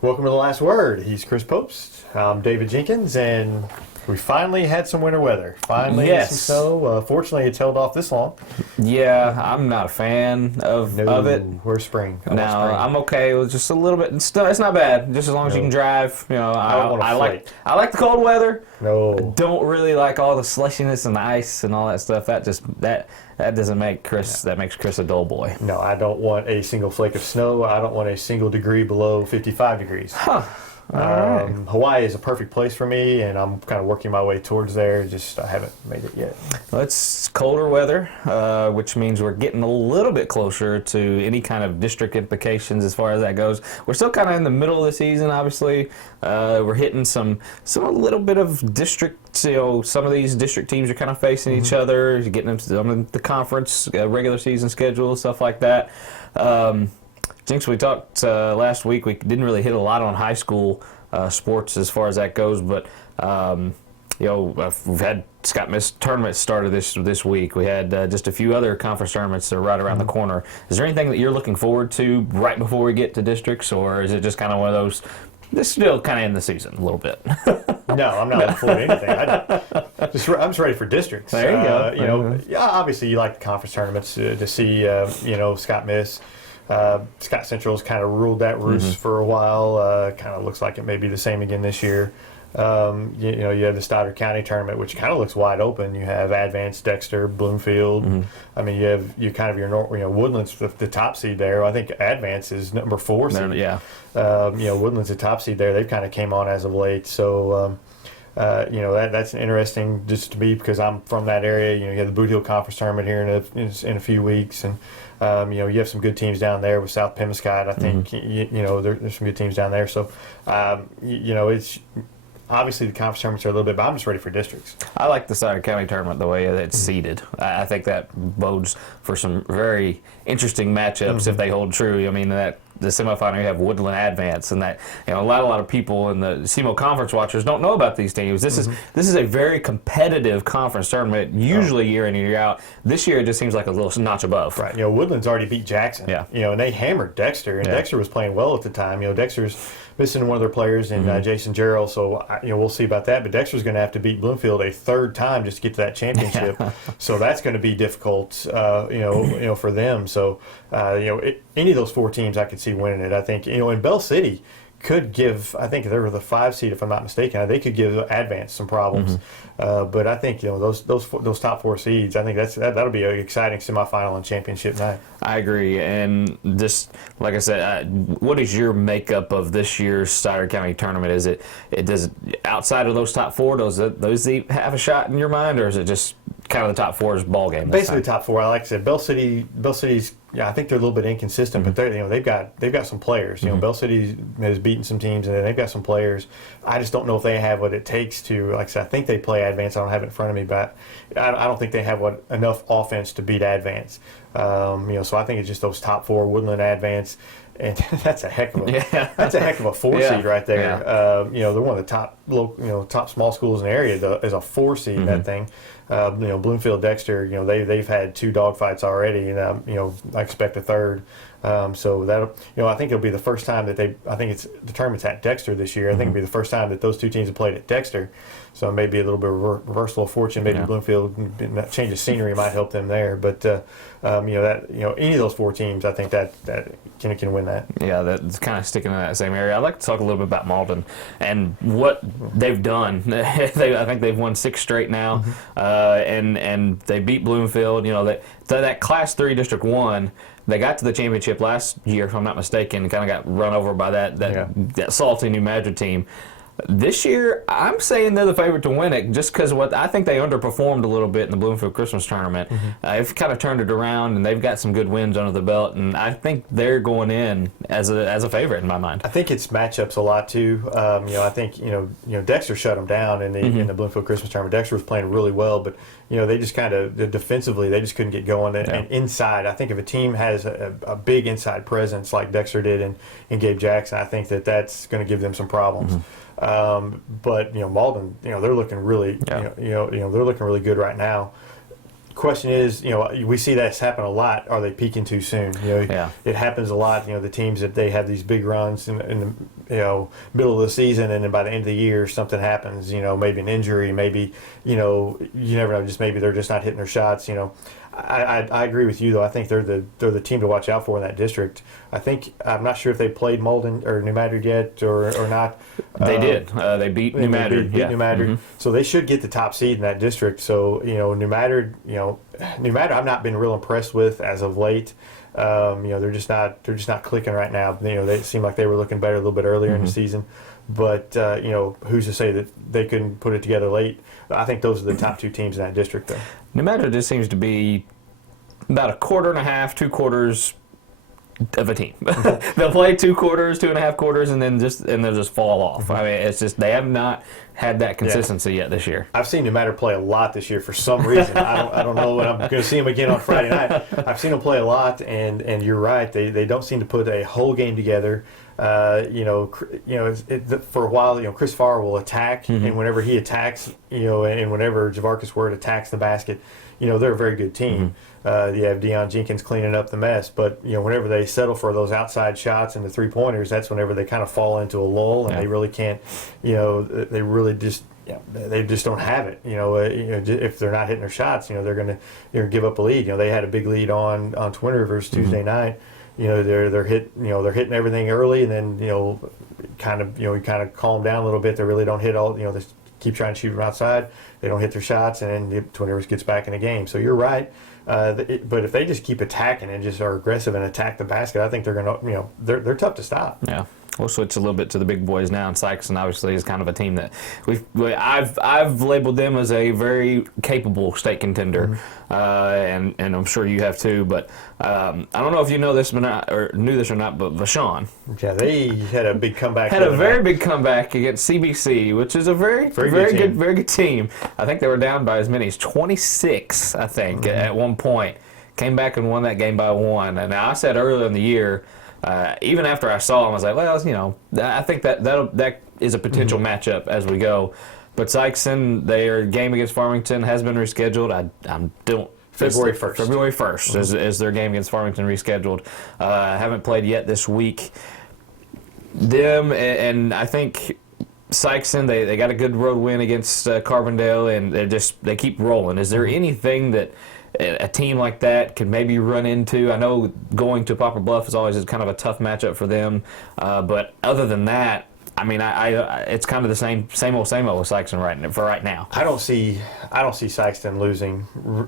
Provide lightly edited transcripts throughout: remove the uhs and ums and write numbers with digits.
Welcome to The Last Word. He's Chris Popes. I'm David Jenkins, and we finally had some winter weather. Finally had some snow. Fortunately, it's held off this long. Yeah, I'm not a fan of it. We're spring. No, I'm okay with just a little bit. It's not bad, just as long as you can drive. You know, I like the cold weather. No. I don't really like all the slushiness and the ice and all that stuff. That doesn't make Chris. That makes Chris a dull boy. No, I don't want a single flake of snow. I don't want a single degree below 55 degrees. Huh. All right. Hawaii is a perfect place for me, and I'm kind of working my way towards there. Just I haven't made it yet. Well, it's colder weather, which means we're getting a little bit closer to any kind of district implications as far as that goes. We're still kind of in the middle of the season, obviously. We're hitting a little bit of district. You know, some of these district teams are kind of facing each other. You're getting them to the conference regular season schedule, stuff like that. Jinx, we talked last week. We didn't really hit a lot on high school sports as far as that goes, but we've had Scott Miss tournaments started this week. We had just a few other conference tournaments that are right around the corner. Is there anything that you're looking forward to right before we get to districts, or is it just kind of one of those? This is still kind of in the season a little bit. No, I'm not looking forward to anything. I'm just ready for districts. There you go. Yeah, obviously you like the conference tournaments to see, Scott Miss. Scott Central's kind of ruled that roost for a while. Kind of looks like it may be the same again this year. You have the Stoddard County tournament, which kind of looks wide open. You have Advance, Dexter, Bloomfield. I mean, you kind of your Woodland's the top seed there. I think Advance is number 4 seed. Yeah. Woodland's the top seed there. They've kind of came on as of late. So. That's interesting just to me because I'm from that area. You have the Boot Hill Conference tournament here in a few weeks, and you have some good teams down there with South Pemscott. I think there's some good teams down there. So it's obviously the conference tournaments are a little bit, but I'm just ready for districts. I like the Stoddard County tournament the way it's seeded. I think that bodes for some very interesting matchups if they hold true. I mean, that the semifinal you have Woodland Advance, and that a lot of people in the SEMO conference watchers don't know about these teams. This is a very competitive conference tournament, usually year in and year out. This year it just seems like a little notch above. Right. Woodland's already beat Jackson. Yeah. And they hammered Dexter, and Dexter was playing well at the time. Dexter's missing one of their players in Jason Jarrell, so we'll see about that. But Dexter's going to have to beat Bloomfield a third time just to get to that championship. So that's going to be difficult, for them. So any of those 4 teams I could see winning it. I think in Bell City could give. I think they were the 5 seed if I'm not mistaken. They could give Advance some problems. But I think those top 4 seeds. I think that'll be an exciting semifinal and championship night. I agree, and just like I said, what is your makeup of this year's Stoddard County tournament? Is it outside of those top 4? Those have a shot in your mind, or is it just kind of the top 4's ball game? Basically, the top 4. Like I said, Bell City's. Yeah, I think they're a little bit inconsistent, but they've got some players. Bell City has beaten some teams, and they've got some players. I just don't know if they have what it takes to. Like I said, I think they play Advance. I don't have it in front of me, but I don't think they have enough offense to beat Advance. So I think it's just those top 4: Woodland, Advance, and that's a heck of a 4 seed right there. Yeah. They're one of the top small schools in the area as a 4 seed. That thing. Bloomfield, Dexter, they've had 2 dogfights already, and I expect a third. So that I think it'll be the first time that I think it's the tournament's at Dexter this year. I think it'll be the first time that those 2 teams have played at Dexter. So maybe a little bit of reversal of fortune. Maybe Bloomfield change of scenery might help them there. But any of those 4 teams, I think that can win that. Yeah, that's kind of sticking in that same area. I'd like to talk a little bit about Malden and what they've done. I think they've won 6 straight now, and they beat Bloomfield. That Class 3 District 1. They got to the championship last year, if I'm not mistaken, and kind of got run over by that salty New Madrid team. This year, I'm saying they're the favorite to win it just because I think they underperformed a little bit in the Bloomfield Christmas tournament. They've kind of turned it around, and they've got some good wins under the belt, and I think they're going in as a favorite in my mind. I think it's matchups a lot too. I think Dexter shut them down in the Bloomfield Christmas tournament. Dexter was playing really well, but they just kind of defensively they just couldn't get going. And inside, I think if a team has a big inside presence like Dexter did in Gabe Jackson, I think that's going to give them some problems. But Malden, they're looking really, they're looking really good right now. question is, we see that's happen a lot. Are they peaking too soon? It happens a lot. The teams that they have these big runs in the middle of the season, and then by the end of the year something happens. Maybe an injury, maybe you never know. Just maybe they're just not hitting their shots. I agree with you though. I think they're the team to watch out for in that district. I'm not sure if they played Malden or New Madrid yet or not. They did. They beat New Madrid. New Madrid. Mm-hmm. So they should get the top seed in that district. So New Madrid. New Madrid. I've not been real impressed with as of late. They're just not clicking right now. They seem like they were looking better a little bit earlier in the season. But who's to say that they couldn't put it together late? I think those are the top two teams in that district, though. New Madrid just seems to be about a quarter and a half, 2 quarters of a team. They'll play 2 quarters, 2.5 quarters, and then they'll just fall off. Mm-hmm. I mean, it's just they have not had that consistency yet this year. I've seen New Madrid play a lot this year for some reason. I don't know when I'm going to see them again on Friday night. I've seen them play a lot, and you're right. They don't seem to put a whole game together. For a while, Chris Farr will attack, mm-hmm. and whenever he attacks, and whenever Javarcus Word attacks the basket, they're a very good team. Mm-hmm. You have Deion Jenkins cleaning up the mess, but whenever they settle for those outside shots and the 3-pointers, that's whenever they kind of fall into a lull, and they really can't. They really just. Yeah, they just don't have it. If they're not hitting their shots, they're going to give up a lead. They had a big lead on Twin Rivers Tuesday mm-hmm. night. They're hitting everything early, and then kind of calm down a little bit. They really don't hit all. They keep trying to shoot from outside. They don't hit their shots, and then Twin Rivers gets back in the game. So you're right. But if they just keep attacking and just are aggressive and attack the basket, I think they're gonna. They're tough to stop. Yeah. We'll switch a little bit to the big boys now, and Sikeston obviously is kind of a team that I've labeled them as a very capable state contender, mm-hmm. And I'm sure you have too. But I don't know if you know this or knew this or not, but Vashon. Yeah, they had a big comeback. Had a very big comeback against CBC, which is a very good team. I think they were down by as many as 26. I think mm-hmm. at one point, came back and won that game by 1. And I said earlier in the year. Even after I saw him, I was like, well, I think that is a potential mm-hmm. matchup as we go. But Sikeston, their game against Farmington has been rescheduled. February 1st. February 1st mm-hmm. is their game against Farmington rescheduled. Haven't played yet this week. Them and I think Sikeston, they got a good road win against Carbondale, and they keep rolling. Is there mm-hmm. anything that a team like that could maybe run into? I know going to Poplar Bluff is always kind of a tough matchup for them, but other than that, I mean, it's kind of the same old with Sikeston right now. I don't see Sikeston losing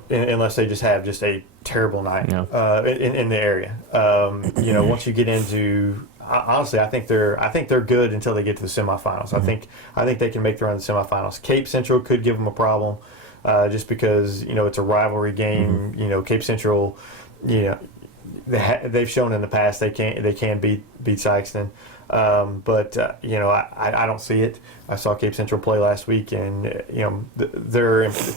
unless they just have a terrible night in the area. Once you get into honestly, I think they're good until they get to the semifinals. Mm-hmm. I think they can make the run to the semifinals. Cape Central could give them a problem. Just because it's a rivalry game, mm-hmm. Cape Central, they've shown in the past they can beat Sikeston, but I don't see it. I saw Cape Central play last week, and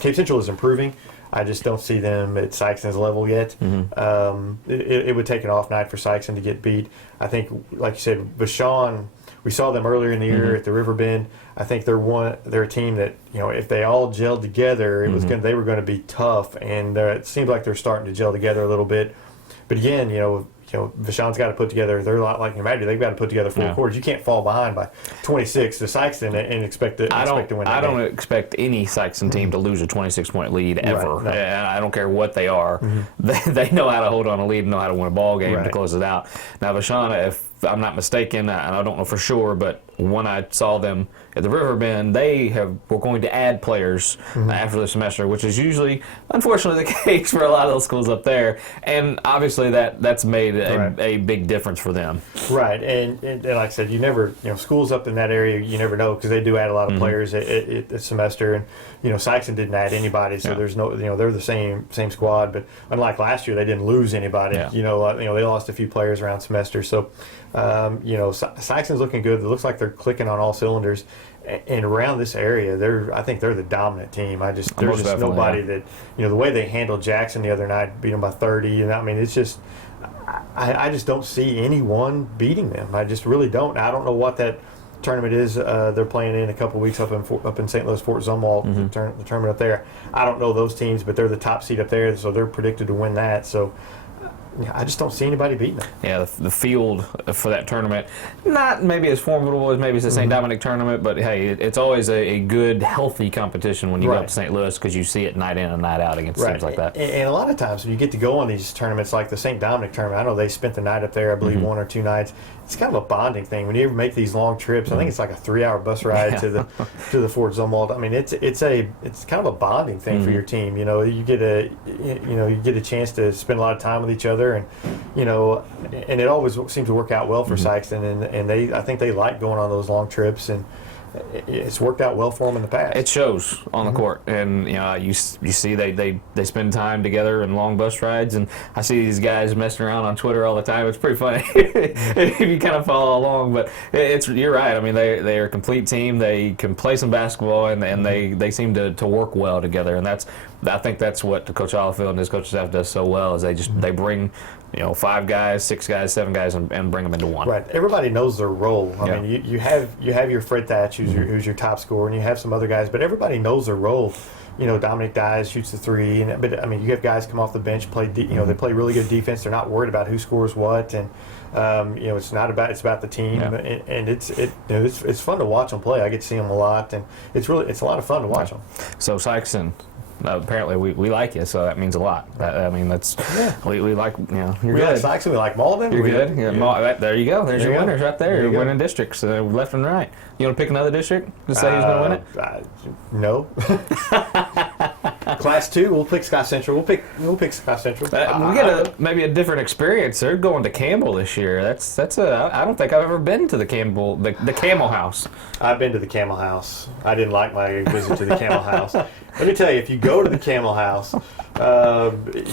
Cape Central is improving. I just don't see them at Sikeston's level yet. Mm-hmm. It would take an off night for Sikeston to get beat. I think, like you said, Vashon. We saw them earlier in the year mm-hmm. at the River Bend. I think they're a team that if they all gelled together, they were going to be tough, and it seems like they're starting to gel together a little bit. But again, Vashon's got to put together. They're a lot like New Madrid. They've got to put together 4 quarters. You can't fall behind by 26 to Sikeston and expect to win. I don't expect any Sikeston team to lose a 26-point lead ever. Right, no. I don't care what they are. Mm-hmm. They know how to hold on a lead and know how to win a ball game to close it out. Now Vashon, if I'm not mistaken, and I don't know for sure, but when I saw them at the River Bend, were going to add players mm-hmm. after the semester, which is usually, unfortunately, the case for a lot of those schools up there. And obviously that's made a big difference for them. Right, and like I said, you never, schools up in that area, you never know, because they do add a lot of mm-hmm. players at the semester, and Sikeston didn't add anybody, so there's no, they're the same squad, but unlike last year, they didn't lose anybody. Yeah. They lost a few players around semester, so. Sikeston's looking good. It looks like they're clicking on all cylinders, and around this area, I think they're the dominant team. There's just nobody that the way they handled Jackson the other night, beat them by 30, and I mean it's just I just don't see anyone beating them. I just really don't. I don't know what that tournament is. They're playing in a couple weeks up in St. Louis, Fort Zumwalt, the tournament up there. I don't know those teams, but they're the top seed up there, so they're predicted to win that. So I just don't see anybody beating them. Yeah, the field for that tournament, not maybe as formidable as maybe the St. Dominic tournament, but hey, it's always a good, healthy competition when you go up to St. Louis because you see it night in and night out against teams like that. And a lot of times when you get to go on these tournaments like the St. Dominic tournament, I know they spent the night up there, I believe 1 or 2 nights. It's kind of a bonding thing. When you ever make these long trips, I think it's like a 3-hour bus ride to the Fort Zumwalt. I mean, it's kind of a bonding thing for your team. You know, you get a chance to spend a lot of time with each other, and and it always seems to work out well for Sikeston, and I think they like going on those long trips, and it's worked out well for them in the past. It shows on the court, and you see they spend time together in long bus rides, and I see these guys messing around on Twitter all the time. It's pretty funny if you kind of follow along. But you're right. I mean, they are a complete team. They can play some basketball, and they seem to work well together. And I think that's what Coach Olifield and his coaching staff does so well is they bring 5 guys, 6 guys, 7 guys, and bring them into one. Right. Everybody knows their role. I mean, you have your Fred Thatch, who's your top scorer, and you have some other guys, but everybody knows their role. Dominic Dyes shoots the 3, but I mean, you have guys come off the bench, play. They play really good defense. They're not worried about who scores what, and it's about the team, and it's fun to watch them play. I get to see them a lot, and it's a lot of fun to watch them. So Sikeston. Apparently we like you, so that means a lot. I mean, that's we like you're we good. like Sikeston, we like Malden. You're good. There you go. There's your winners right there. You're go. winning districts left and right. You want to pick another district to say who's going to win it? No. Class 2, we'll pick Scott Central. We'll pick Scott Central. We get maybe a different experience. They're going to Campbell this year. I don't think I've ever been to the Campbell the Camel House. I've been to the Camel House. I didn't like my visit to the Camel House. Let me tell you, if you go to the Camel House,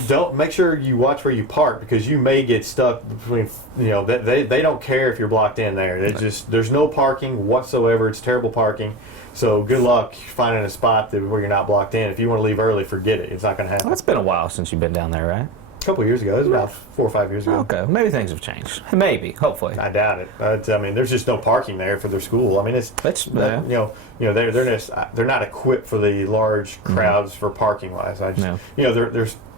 don't make sure you watch where you park because you may get stuck between. They don't care if you're blocked in there. There's no parking whatsoever. It's terrible parking. So good luck finding a spot where you're not blocked in. If you want to leave early, forget it. It's not going to happen. Well, it's been a while since you've been down there, right? A couple of years ago. It was about 4 or 5 years ago. Okay, maybe things have changed. Maybe, hopefully. I doubt it. I mean, there's just no parking there for their school. I mean, they're not equipped for the large crowds for parking wise.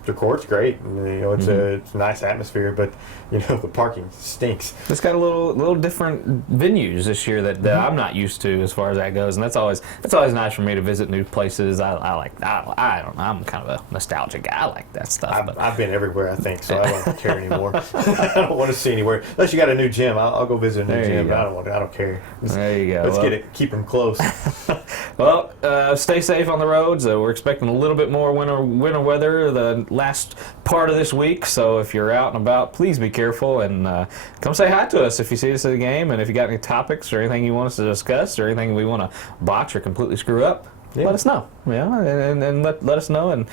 Their court's great. And, it's a nice atmosphere, but the parking stinks. It's got a little different venues this year that I'm not used to as far as that goes, and that's always nice for me to visit new places. I don't know. I'm kind of a nostalgic guy. I like that stuff. I've been everywhere, I think, so I don't care anymore. I don't want to see anywhere unless you got a new gym. I'll go visit a new gym. But I don't care. There you go. Let's keep them close. Well, stay safe on the roads. We're expecting a little bit more winter weather the last part of this week, so if you're out and about, please be careful and come say hi to us if you see us at the game, and if you got any topics or anything you want us to discuss or anything we want to botch or completely screw up, let us know. And let us know. And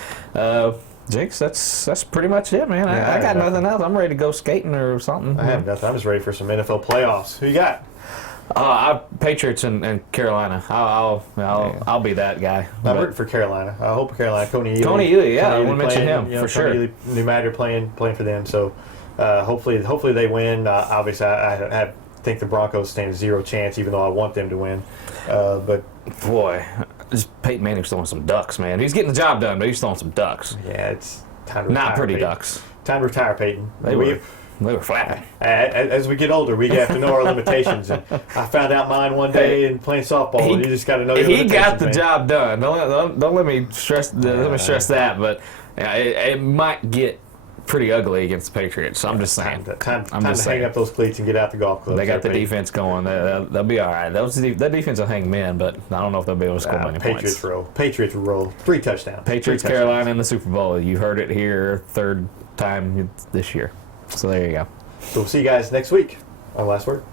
Jinx, that's pretty much it, man. I got nothing else. I'm ready to go skating or something. I have nothing. I'm just ready for some NFL playoffs. Who you got? Patriots and Carolina. I'll be that guy. I'm rooting for Carolina. I hope Carolina. Tony Ely, yeah, I want to mention him for sure. Tony Ely, new matter playing for them. So hopefully they win. Obviously, I think the Broncos stand 0 chance, even though I want them to win. But boy, Peyton Manning's throwing some ducks, man. He's getting the job done, but he's throwing some ducks. Yeah, it's time to retire. Not pretty Peyton. ducks. Time to retire, Peyton. They were flapping. As we get older, we have to know our limitations. And I found out mine one day in playing softball. You just got to know your limitations. He got the job done. Don't let me stress. Let me stress that. But it might get pretty ugly against the Patriots. So I'm just saying. Time to hang up those cleats and get out the golf clubs. They got the defense going. They'll be all right. That defense will hang men, but I don't know if they'll be able to score many points. Patriots roll. 3 touchdowns. Patriots, Carolina in the Super Bowl. You heard it here, 3rd time this year. So there you go. So we'll see you guys next week on Last Word.